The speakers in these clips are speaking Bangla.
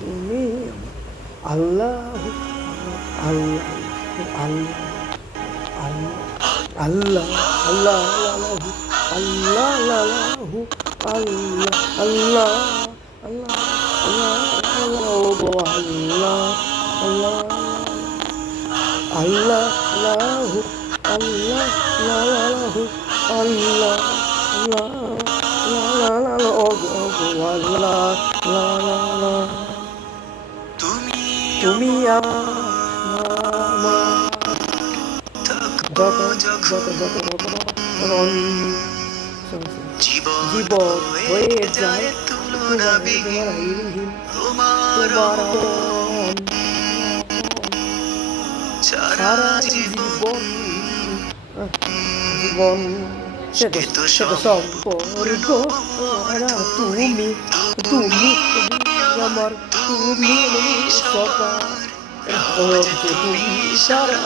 তুমি আল্লাহ আল্লাহ আল্লাহ আল্লাহ আল্লাহ আল্লাহ আল্লাহ আল্লাহ আল্লাহ আল্লাহ আল্লাহ আল্লাহ আল্লাহ আল্লাহ আল্লাহ তুমি যত যত যত জীবন হয়ে যায় তোমার সারা জীবন জীবন সেটা সম্পর্ক তুমি তুমি আমার তুমি সবার তুমি সারা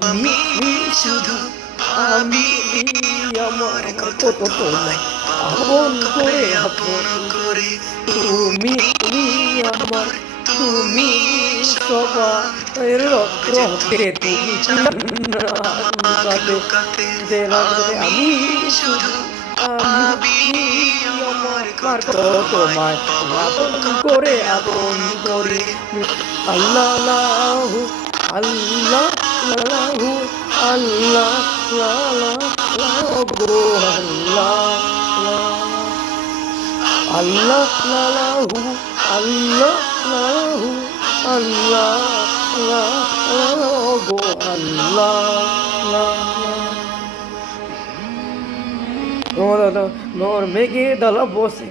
আমি শুধু আমি আমার কত তোমায় আপন করে তুমি তুমি আমার তুমি সবার রক্তে তুমি আমি শুধু আমি আমার কত তোমায় আপন করে আল্লাহ আল্লাহ আল্লাহ আল্লাহ আল্লাহ আল্লাহ মোর মেঘের ডালা বসে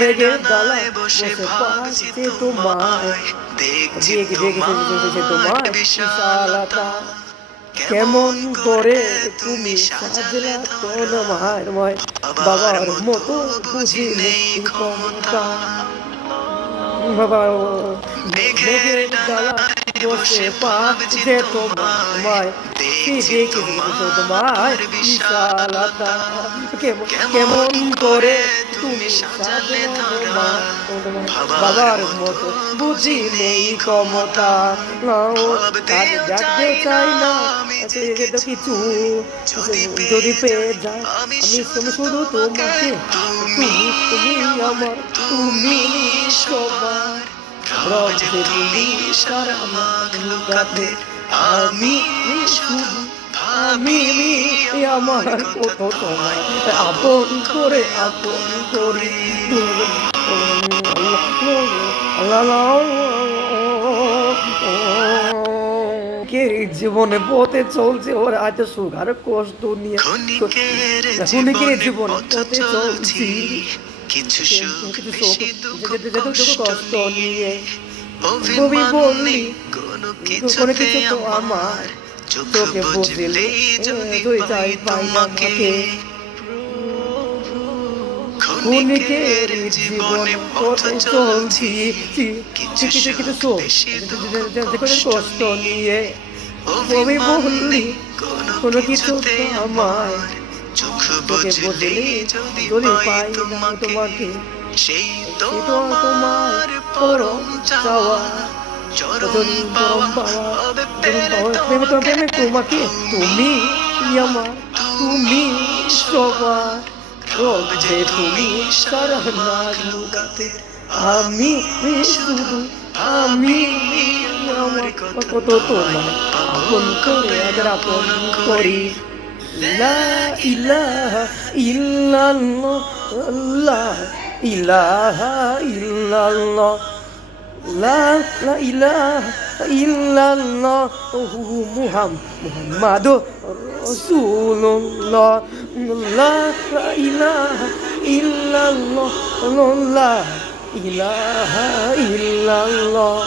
মেঘের ডালা বসে পাশে তোমায় দেখে তোমার বিশালতা কেমন করে তুমি সাজলা তোমায় বাবার মতো বুঝিলে ক্ষমতা বাবা মেঘের ডালা বসে পাশে তোমায় দেখে তোমার বিশালতা কেমন করে তুমি সাজলে তোমার বাবার মতো বুঝি নেই ক্ষমতা দেখতে চাই না কিছু যদি পেয়ে যায় আমি শুধু তোমাকে তুমি আমার তুমি সবার রক্তে তুমি সারা লুকাতে আমি শুধু আমি আমার কত তোমায় আপন করে জীবনে পথে চলছে ওর আজ সুগার কষ্ট নিয়ে ক্ষণিকের জীবনে পথে চলছি কিছু কষ্ট নিয়ে কবি বললি কোনো কিছু তো আমার চোখে বুঝলে তুই চাই তোমাকে ক্ষণিকের জীবনে পথে চলছি কিছু কষ্ট নিয়ে কবি বললি কোনো কিছু তো আমার চোখে বুঝলে যদি পাই না তোমাকে সেই তো তোমার পরম চাওয়া তোমাকে তুমি আমার তুমি সবার রক্তে তুমি সারা লুকাতে আমি শুধু আমি আমার কত তোমায় আপন করে আপন করি লা ইলাহা ইল্লাল্লাহ লা ইলাহা ইল্লাল্লাহ লা ইলাহা ইল্লাল্লাহ মুহাম্মাদুর রাসূলুল্লাহ লা ইলাহা ইল্লাল্লাহ লা ইলাহা ইল্লাল্লাহ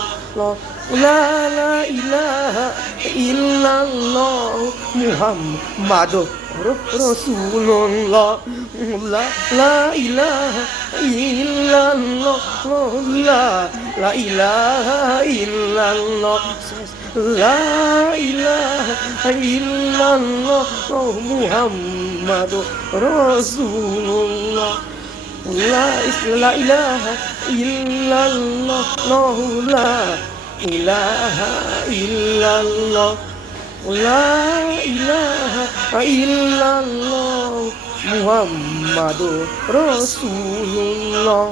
লা ইলাহা ইল্লাল্লাহ মুহাম্মাদুর রাসূলুল্লাহ লা ইলাহা ইল্লাল্লাহ লা ইলাহা ইল্লাল্লাহ লা ইলাহা ইল্লাল্লাহ মুহাম্মাদুর রাসূলুল্লাহ লা লা ইলাহা ইল্লাল্লাহ লা ইলাহা ইল্লাল্লাহ লা ইলাহা ইল্লাল্লাহ মুহাম্মাদুর রাসূলুল্লাহ